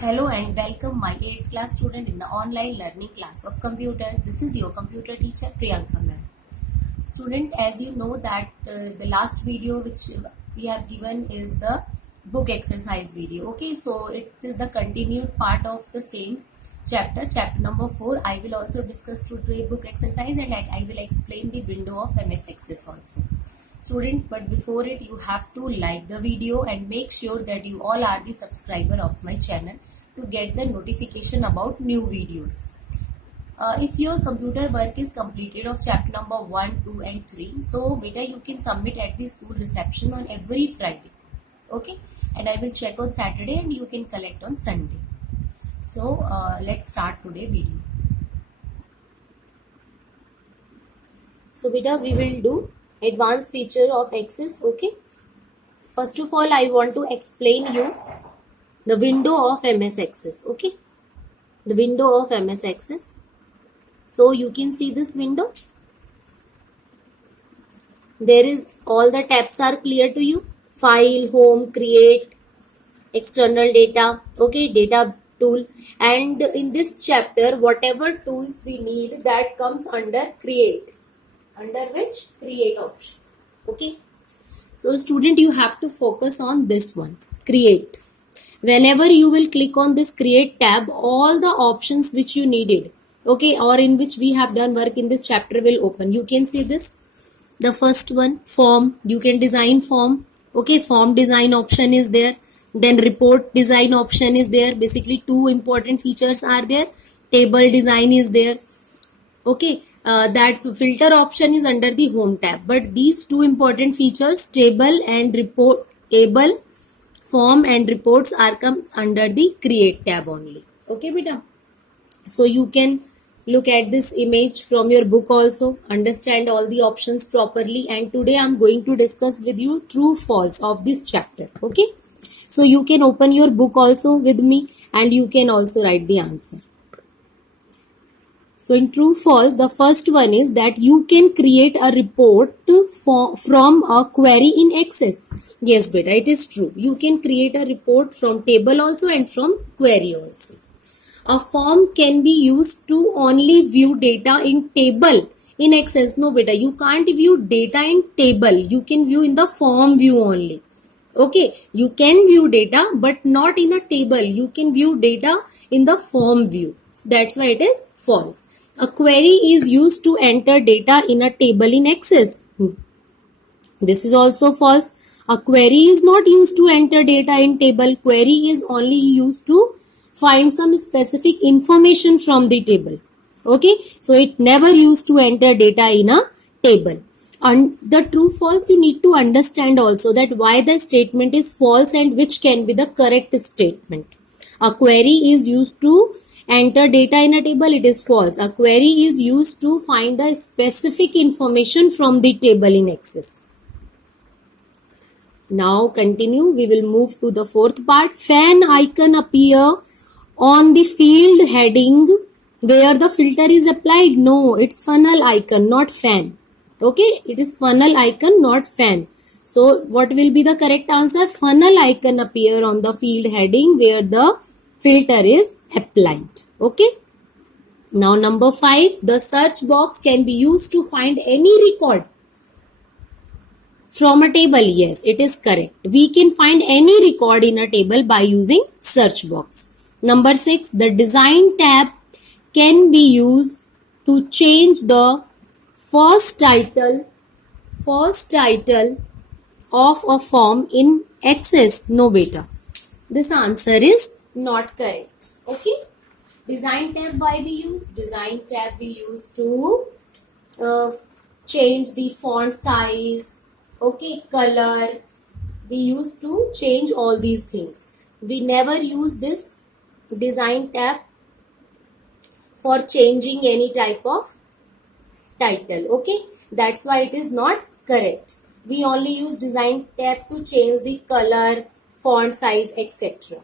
Hello and welcome my 8th class student in the online learning class of computer. This is your computer teacher Priyanka ma'am. Student, as you know that the last video which we have given is the book exercise video. Okay, so it is the continued part of the same chapter number 4. I will also discuss today book exercise and I will explain the window of MS Access also. Student, but before it you have to like the video and make sure that you all are the subscriber of my channel to get the notification about new videos. If your computer work is completed of chapter number 1, 2 and 3, so beta you can submit at the school reception on every Friday. Okay, and I will check on Saturday and you can collect on Sunday. So let's start today video. So beta we will do advanced feature of Access. Okay, first of all I want to explain you the window of MS Access. Okay, the window of MS Access. So you can see this window. There is all the tabs are clear to you. File, home, create, external data. Okay, data tool. And in this chapter whatever tools we need that comes under create. Under which create option. Okay, so student you have to focus on this one, create. Whenever you will click on this create tab, all the options which you needed, okay, or in which we have done work in this chapter will open. You can see this, the first one, form. You can design form. Okay, form design option is there. Then report design option is there. Basically two important features are there. Table design is there. Okay, that filter option is under the home tab, but these two important features, table and report, table, form and reports are comes under the create tab only. Okay beta, so you can look at this image from your book also, understand all the options properly, and today I am going to discuss with you true false of this chapter. Okay, so you can open your book also with me and you can also write the answer. So in true false, the first one is that you can create a report from a query in Access. Yes beta, it is true. You can create a report from table also and from query also. A form can be used to only view data in table in Access. No beta, you can't view data in table. You can view in the form view only. Okay, you can view data but not in a table. You can view data in the form view. So that's why it is false. A query is used to enter data in a table in Access. This is also false. A query is not used to enter data in table. Query is only used to find some specific information from the table. Okay, so it never used to enter data in a table. And the true false you need to understand also that why the statement is false and which can be the correct statement. A query is used to enter data in a table, it is false. A query is used to find the specific information from the table in Access. Now continue, we will move to the fourth part. Fan icon appear on the field heading where the filter is applied. No, it's funnel icon, not fan. Okay, it is funnel icon, not fan. So what will be the correct answer? Funnel icon appear on the field heading where the filter is applied. Okay, now number 5, the search box can be used to find any record from a table. Yes, it is correct. We can find any record in a table by using search box. Number 6, the design tab can be used to change the first title of a form in Access. No beta, this answer is not correct. Okay, design tab why we use? Design tab we use to change the font size, okay, color. We use to change all these things. We never use this design tab for changing any type of title. Okay, that's why it is not correct. We only use design tab to change the color, font size, etc.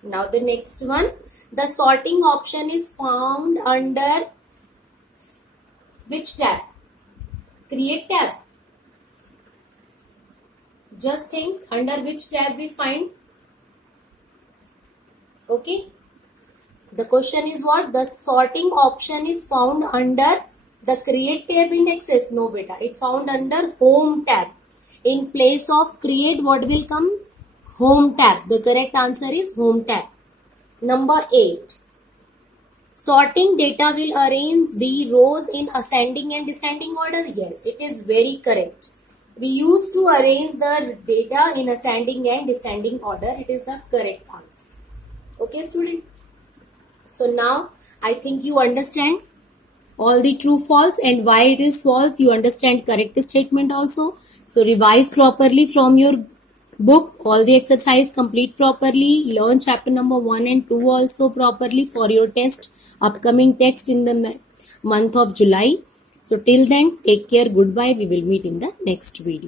Now the next one, the sorting option is found under which tab? Create tab. Just think under which tab we find Okay. The question is what? The sorting option is found under the create tab in Access. No beta, it found under home tab. In place of create, what will come? Home tab. The correct answer is home tab. Number 8. Sorting data will arrange the rows in ascending and descending order. Yes, it is very correct. We used to arrange the data in ascending and descending order. It is the correct answer. Okay, student. So now I think you understand all the true false and why it is false. You understand correct statement also. So revise properly from your book. All the exercise complete properly. Learn chapter number 1 and 2 also properly for your test. Upcoming text in the month of July. So till then, take care. Goodbye. We will meet in the next video.